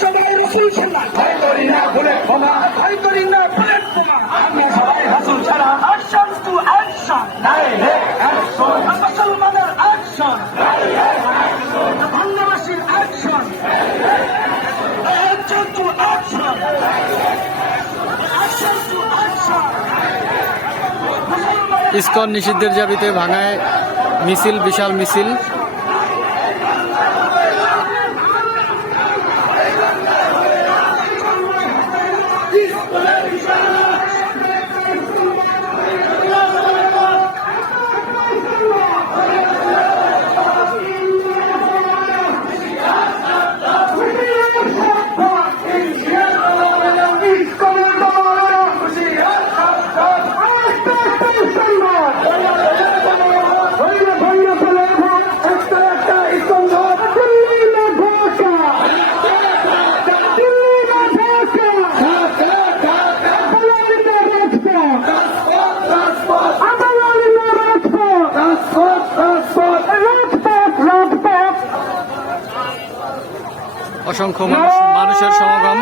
সবাই রসুল সেনা ভয় করি না বুলেট বোমা ভয় করি না বুলেট বোমা আমরা সবাই রাসূল ছাড়া action to action direct action মুসলমানের অ্যাকশন ডাইরেক্ট অ্যাকশন বাংলাদেশের action action to action action to action ISKCON নিষিদ্ধের দাবিতে ভাঙায় মিছিল, বিশাল মিছিল। অসংখ্য মানুষের সমাগম।